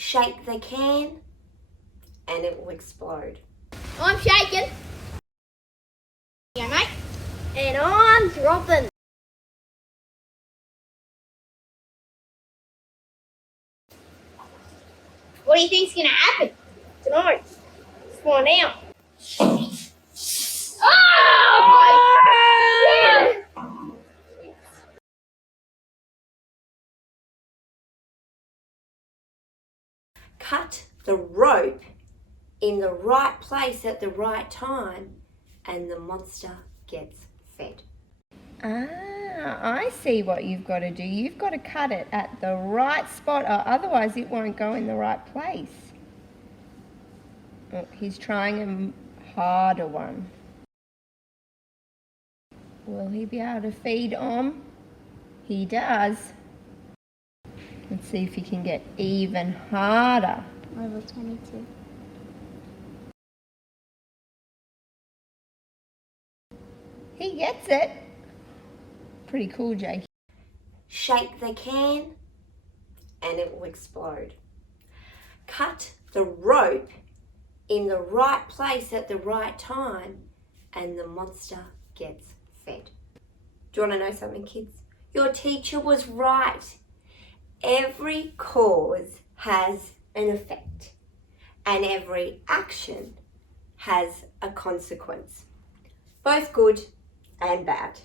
Shake the can and it will explode. I'm shaking. Yeah, mate. And I'm dropping. What do you think's gonna happen tonight? Spawn out. Oh! Cut the rope in the right place at the right time and the monster gets fed. I see what you've got to do. You've got to cut it at the right spot, or otherwise it won't go in the right place. Oh, he's trying a harder one. Will he be able to feed Om? He does. Let's see if he can get even harder. Level 22. He gets it. Pretty cool, Jake. Shake the can and it will explode. Cut the rope in the right place at the right time and the monster gets fed. Do you want to know something, kids? Your teacher was right. Every cause has an effect and every action has a consequence, both good and bad.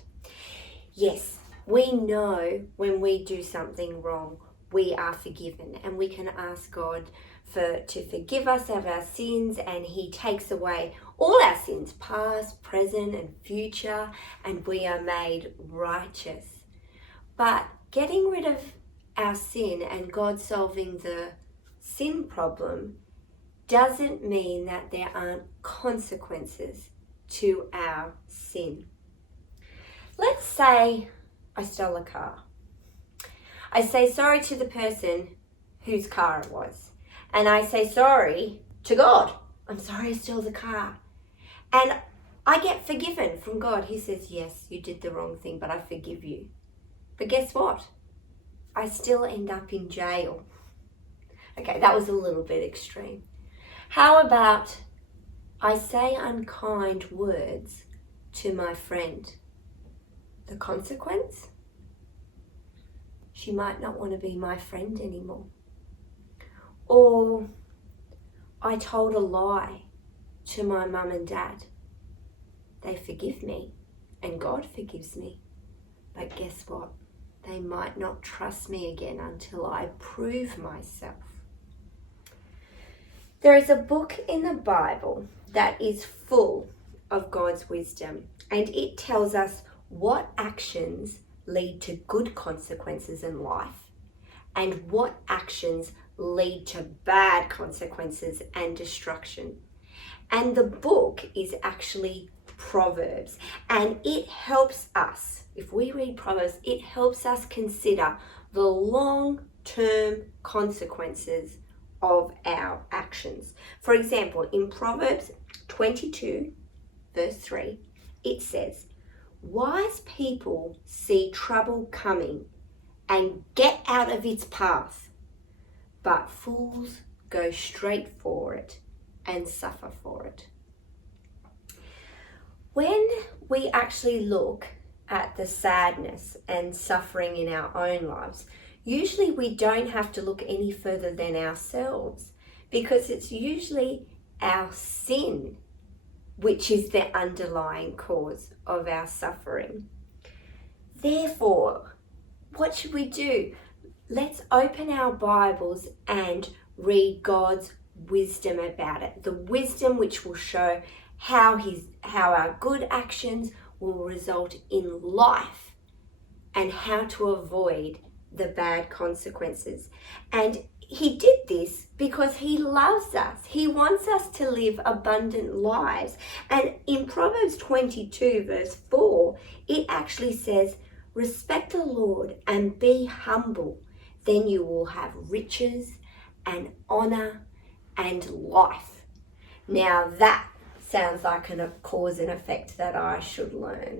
Yes, we know when we do something wrong, we are forgiven and we can ask God to forgive us of our sins, and He takes away all our sins, past, present and future, and we are made righteous. But getting rid of our sin and God solving the sin problem doesn't mean that there aren't consequences to our sin. Let's say I stole a car. I say sorry to the person whose car it was. And I say sorry to God. I'm sorry I stole the car. And I get forgiven from God. He says, yes, you did the wrong thing, but I forgive you. But guess what? I still end up in jail. Okay, that was a little bit extreme. How about I say unkind words to my friend? The consequence? She might not want to be my friend anymore. Or I told a lie to my mum and dad. They forgive me and God forgives me. But guess what? They might not trust me again until I prove myself. There is a book in the Bible that is full of God's wisdom, and it tells us what actions lead to good consequences in life and what actions lead to bad consequences and destruction. And the book is actually Proverbs, and it helps us, if we read Proverbs, it helps us consider the long-term consequences of our actions. For example, in Proverbs 22 verse 3, it says, wise people see trouble coming and get out of its path, but fools go straight for it and suffer for it. When we actually look at the sadness and suffering in our own lives, usually we don't have to look any further than ourselves, because it's usually our sin which is the underlying cause of our suffering. Therefore, what should we do? Let's open our Bibles and read God's wisdom about it. The wisdom which will show how our good actions will result in life and how to avoid the bad consequences. And He did this because He loves us. He wants us to live abundant lives. And in Proverbs 22 verse 4, it actually says, respect the Lord and be humble. Then you will have riches and honor and life. Now that sounds like a cause and effect that I should learn.